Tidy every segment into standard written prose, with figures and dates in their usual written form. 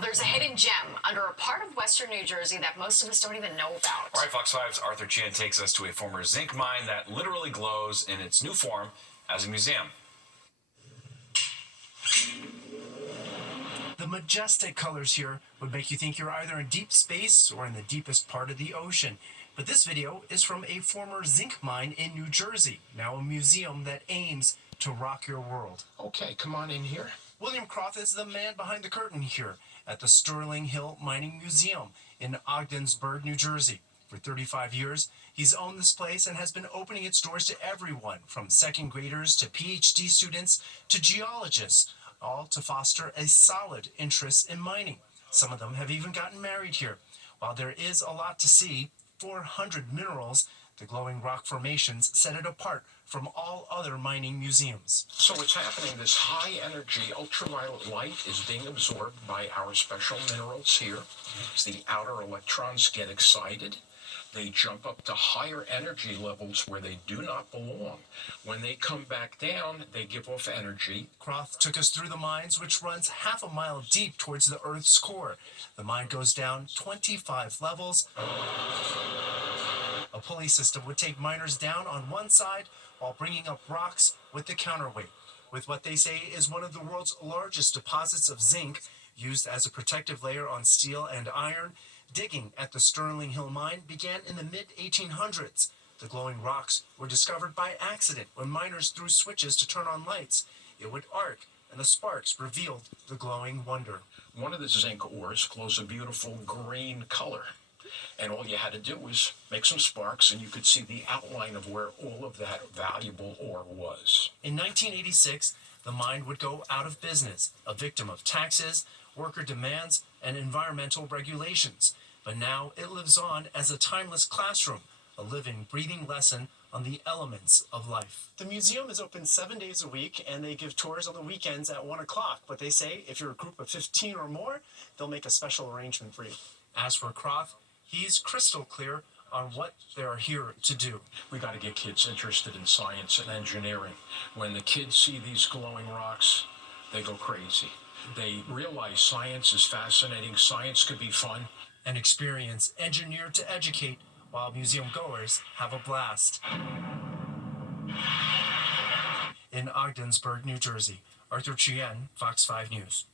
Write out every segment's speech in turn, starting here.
Well, there's a hidden gem under a part of western New Jersey that most of us don't even know about. All right, Fox 5's Arthur Chan takes us to a former zinc mine that literally glows in its new form as a museum. The majestic colors here would make you think you're either in deep space or in the deepest part of the ocean. But this video is from a former zinc mine in New Jersey, now a museum that aims to rock your world. Okay, come on in here. William Croft is the man behind the curtain here at the Sterling Hill Mining Museum in Ogdensburg, New Jersey. For 35 years, he's owned this place and has been opening its doors to everyone, from second graders to PhD students to geologists, all to foster a solid interest in mining. Some of them have even gotten married here. While there is a lot to see, 400 minerals, the glowing rock formations set it apart from all other mining museums. So what's happening, this high energy ultraviolet light is being absorbed by our special minerals here. As the outer electrons get excited, they jump up to higher energy levels where they do not belong. When they come back down, they give off energy. Croft took us through the mines, which runs half a mile deep towards the Earth's core. The mine goes down 25 levels. A pulley system would take miners down on one side while bringing up rocks with the counterweight, with what they say is one of the world's largest deposits of zinc used as a protective layer on steel and iron. Digging at the Sterling Hill mine began in the mid-1800s. The glowing rocks were discovered by accident when miners threw switches to turn on lights. It would arc, and the sparks revealed the glowing wonder. One of the zinc ores glows a beautiful green color. And all you had to do was make some sparks, and you could see the outline of where all of that valuable ore was. In 1986, the mine would go out of business, a victim of taxes, worker demands, and environmental regulations. But now it lives on as a timeless classroom, a living, breathing lesson on the elements of life. The museum is open 7 days a week, and they give tours on the weekends at 1 o'clock. But they say if you're a group of 15 or more, they'll make a special arrangement for you. As for Croft, he's crystal clear on what they're here to do. We got to get kids interested in science and engineering. When the kids see these glowing rocks, they go crazy. They realize science is fascinating, science could be fun. An experience engineered to educate, while museum goers have a blast. In Ogdensburg, New Jersey, Arthur Chien, Fox 5 News.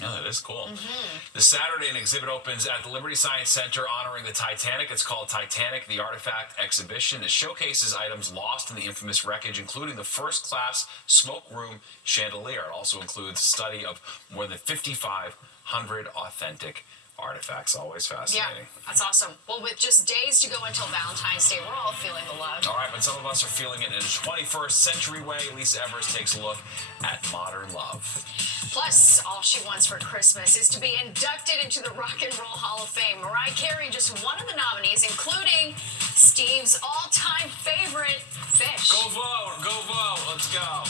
Yeah, that is cool. This Saturday, an exhibit opens at the Liberty Science Center honoring the Titanic. It's called Titanic, the Artifact Exhibition. It showcases items lost in the infamous wreckage, including the first-class smoke room chandelier. It also includes study of more than 5,500 authentic artifacts. Always fascinating. Yeah, that's awesome. Well, with just days to go until Valentine's Day, we're all feeling the love. All right, but some of us are feeling it in a 21st century way. Lisa Evers takes a look at modern love. Plus, all she wants for Christmas is to be inducted into the Rock and Roll Hall of Fame. Mariah Carey, just one of the nominees, including Steve's all-time favorite, fish. Go vote, go vote, let's go.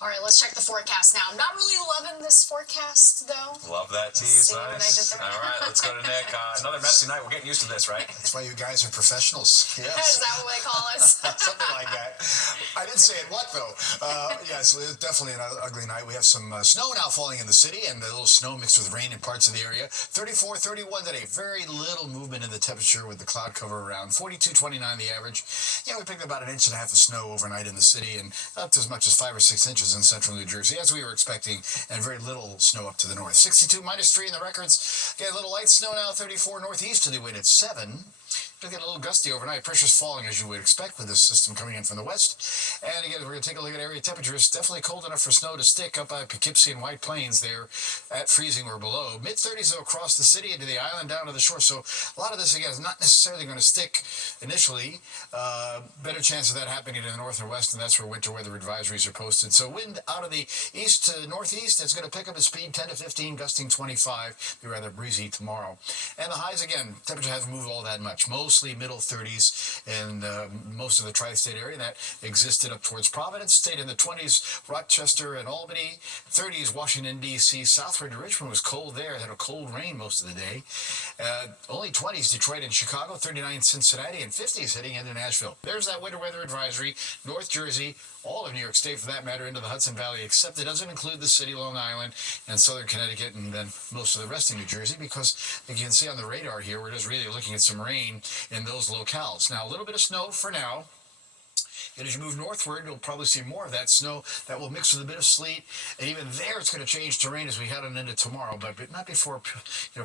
All right, let's check the forecast now. I'm not really loving this forecast, though. Love that tease, See what I did nice. there? All right, let's go to Nick. Another messy night. We're getting used to this, right? That's why you guys are professionals. Is Yes. that what they call us? Something like that. I didn't say it what, though. Yes, it's definitely an ugly night. We have some snow now falling in the city, and a little snow mixed with rain in parts of the area. 34, 31 today. Very little movement in the temperature with the cloud cover around. 42, 29 the average. Yeah, we picked up about 1.5 inches of snow overnight in the city, and up to as much as 5 or 6 inches in central New Jersey, as we were expecting, and very little snow up to the north. 62, -3 in the records. Again, a little light snow now, 34 northeast to the wind at 7. It'll get a little gusty overnight. Pressure's falling, as you would expect, with this system coming in from the west. And again, we're going to take a look at area temperatures. Definitely cold enough for snow to stick up by Poughkeepsie and White Plains there at freezing or below. Mid-30s, though, across the city into the island down to the shore. So a lot of this, again, is not necessarily going to stick initially. Better chance of that happening in the north and west, and that's where winter weather advisories are posted. So wind out of the east to northeast, it's going to pick up its speed 10 to 15, gusting 25. Be rather breezy tomorrow. And the highs, again, temperature hasn't moved all that much. Mostly middle 30s in most of the tri-state area. That existed up towards Providence. Stayed in the 20s, Rochester and Albany. 30s, Washington, D.C. Southward to Richmond was cold there. Had a cold rain most of the day. Only 20s, Detroit and Chicago. 39, Cincinnati. And 50s heading into Nashville. There's that winter weather advisory. North Jersey, all of New York State, for that matter, into the Hudson Valley, except it doesn't include the city, Long Island, and southern Connecticut, and then most of the rest of New Jersey, because you can see on the radar here, we're just really looking at some rain in those locales. Now, a little bit of snow for now. And as you move northward, you'll probably see more of that snow that will mix with a bit of sleet. And even there, it's going to change to rain as we head on into tomorrow, but not before,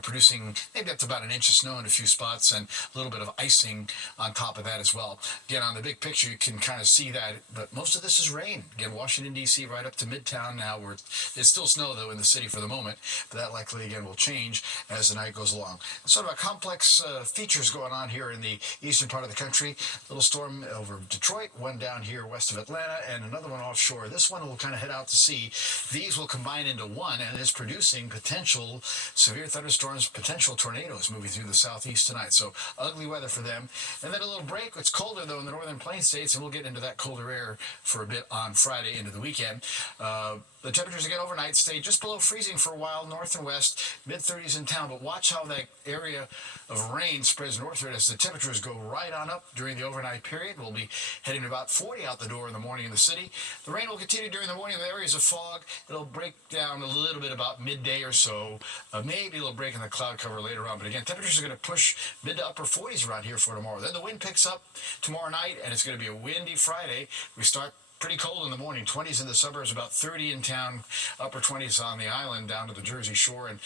producing maybe up to about an inch of snow in a few spots and a little bit of icing on top of that as well. Again, on the big picture, you can kind of see that, but most of this is rain. Again, Washington, D.C., right up to Midtown now, where it's still snow, though, in the city for the moment, but that likely, again, will change as the night goes along. Sort of a complex features going on here in the eastern part of the country. Little storm over Detroit, one down here west of Atlanta, and another one offshore. This one will kind of head out to sea. These will combine into one and is producing potential severe thunderstorms, potential tornadoes moving through the southeast tonight. So ugly weather for them. And then a little break. It's colder, though, in the northern plains states, and we'll get into that colder air for a bit on Friday into the weekend. The temperatures again overnight stay just below freezing for a while, north and west, mid-30s in town. But watch how that area of rain spreads northward as the temperatures go right on up during the overnight period. We'll be heading to about 40 out the door in the morning in the city. The rain will continue during the morning with areas of fog. It'll break down a little bit about midday or so. Maybe a little break in the cloud cover later on. But again, temperatures are going to push mid to upper 40s around here for tomorrow. Then the wind picks up tomorrow night, and it's going to be a windy Friday. We start pretty cold in the morning, 20s in the suburbs, about 30 in town, upper 20s on the island down to the Jersey Shore. And,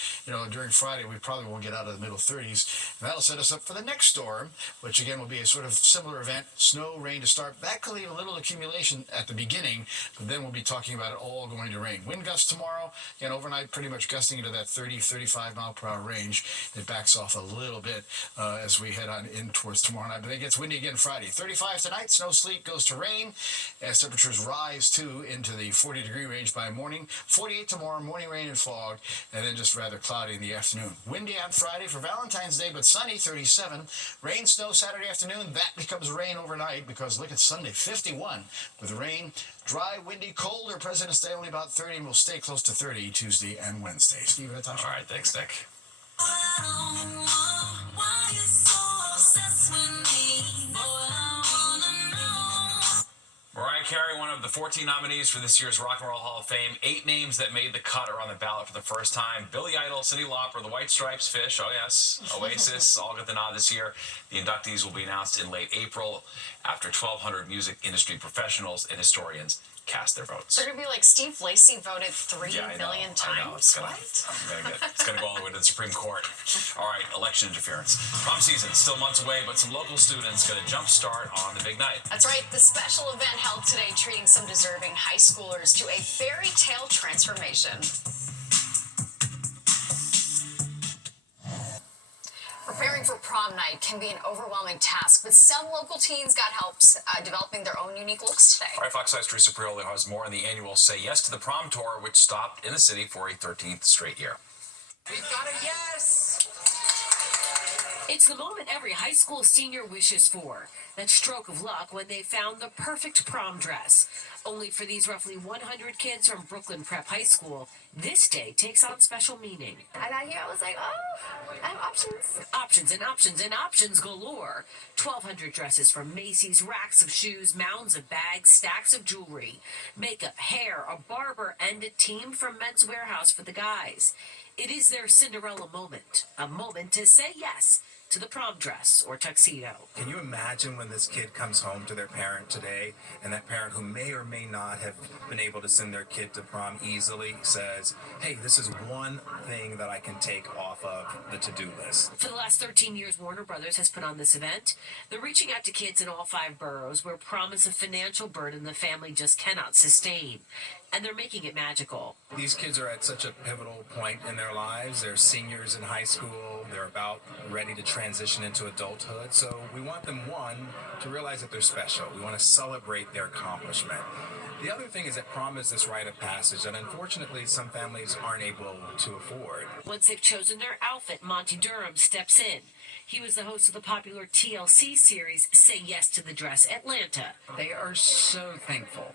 during Friday, we probably won't get out of the middle 30s. And that'll set us up for the next storm, which again will be a sort of similar event, snow, rain to start. That could leave a little accumulation at the beginning, but then we'll be talking about it all going to rain. Wind gusts tomorrow, again, overnight, pretty much gusting into that 30, 35 mile per hour range. It backs off a little bit as we head on in towards tomorrow night, but it gets windy again Friday. 35 tonight, snow, sleet goes to rain as temperatures rise too into the 40-degree range by morning. 48 tomorrow, morning rain and fog, and then just rather cloudy in the afternoon. Windy on Friday for Valentine's Day, but sunny, 37. Rain, snow Saturday afternoon. That becomes rain overnight because look at Sunday, 51 with rain. Dry, windy, colder. President's Day only about 30, and will stay close to 30 Tuesday and Wednesday. Steve, Natasha. All right, thanks, Nick. Mariah Carey, one of the 14 nominees for this year's Rock and Roll Hall of Fame. 8 names that made the cut are on the ballot for the first time. Billy Idol, Cyndi Lauper, the White Stripes, Fish, oh yes, Oasis, all got the nod this year. The inductees will be announced in late April after 1,200 music industry professionals and historians cast their votes. They're going to be like Steve Lacy voted 3 million times. I know. It's going to go all the way to the Supreme Court. All right, election interference. Prom season still months away, but some local students got a jump start on the big night. That's right. The special event held today treating some deserving high schoolers to a fairy tale transformation. Preparing for prom night can be an overwhelming task, but some local teens got help developing their own unique looks today. All right, Fox 5's Teresa Prioli has more on the annual Say Yes to the Prom Tour, which stopped in the city for a 13th straight year. We've got a yes! It's the moment every high school senior wishes for. That stroke of luck when they found the perfect prom dress. Only for these roughly 100 kids from Brooklyn Prep High School, this day takes on special meaning. I got here, I was like, oh, I have options. Options and options and options galore. 1,200 dresses from Macy's, racks of shoes, mounds of bags, stacks of jewelry. Makeup, hair, a barber, and a team from Men's Warehouse for the guys. It is their Cinderella moment. A moment to say yes to the prom dress or tuxedo. Can you imagine when this kid comes home to their parent today, and that parent who may or may not have been able to send their kid to prom easily says, hey, this is one thing that I can take off of the to-do list. For the last 13 years, Warner Brothers has put on this event. They're reaching out to kids in all 5 boroughs where prom is a financial burden the family just cannot sustain. And they're making it magical. These kids are at such a pivotal point in their lives. They're seniors in high school. They're about ready to transition into adulthood. So we want them, one, to realize that they're special. We want to celebrate their accomplishment. The other thing is that prom is this rite of passage that unfortunately some families aren't able to afford. Once they've chosen their outfit, Monty Durham steps in. He was the host of the popular TLC series Say Yes to the Dress Atlanta. They are so thankful.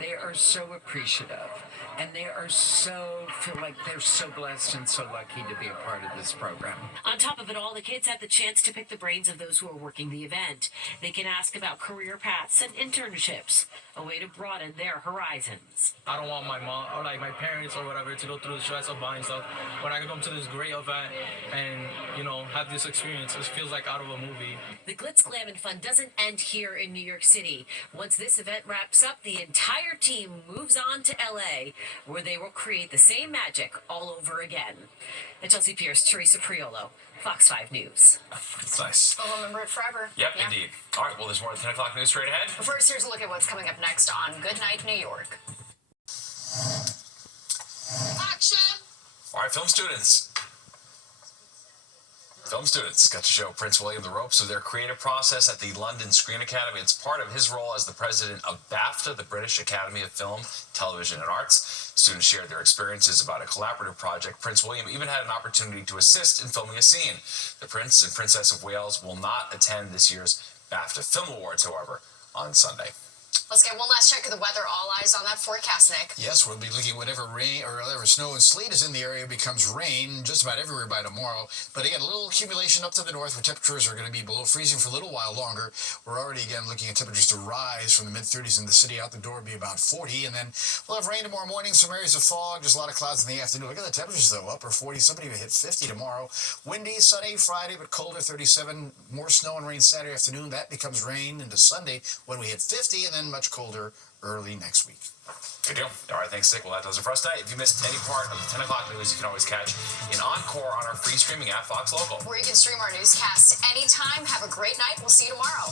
They are so appreciative. And they are feel like they're so blessed and so lucky to be a part of this program. On top of it all, the kids have the chance to pick the brains of those who are working the event. They can ask about career paths and internships. a way to broaden their horizons. I don't want my mom or like my parents or whatever to go through the stress of buying stuff. When I come to this great event and, have this experience, it feels like out of a movie. The Glitz Glam and Fun doesn't end here in New York City. Once this event wraps up, the entire team moves on to LA, where they will create the same magic all over again. And Chelsea Pierce, Teresa Priolo, Fox 5 News. It's nice. We'll remember it forever. Yep, Yeah. indeed. All right, well, there's more at 10 o'clock news straight ahead. But first, here's a look at what's coming up next on Good Night New York. Action! All right, film students. Film students got to show Prince William the ropes of their creative process at the London Screen Academy. It's part of his role as the president of BAFTA, the British Academy of Film, Television and Arts. Students shared their experiences about a collaborative project. Prince William even had an opportunity to assist in filming a scene. The Prince and Princess of Wales will not attend this year's BAFTA Film Awards, however, on Sunday. Let's get one last check of the weather. All eyes on that forecast, Nick. Yes, we'll be looking at whatever rain or whatever snow and sleet is in the area becomes rain just about everywhere by tomorrow. But again, a little accumulation up to the north where temperatures are going to be below freezing for a little while longer. We're already again looking at temperatures to rise from the mid-30s in the city. Out the door will be about 40, and then we'll have rain tomorrow morning. Some areas of fog, just a lot of clouds in the afternoon. Look at the temperatures though, upper 40. Somebody will hit 50 tomorrow. Windy, sunny Friday, but colder, 37. More snow and rain Saturday afternoon. That becomes rain into Sunday when we hit 50, and then much colder early next week. Good deal. All right, thanks, Nick. Well, that does it for us tonight. If you missed any part of the 10 o'clock news, you can always catch an encore on our free streaming app, Fox Local. Where you can stream our newscasts anytime. Have a great night. We'll see you tomorrow.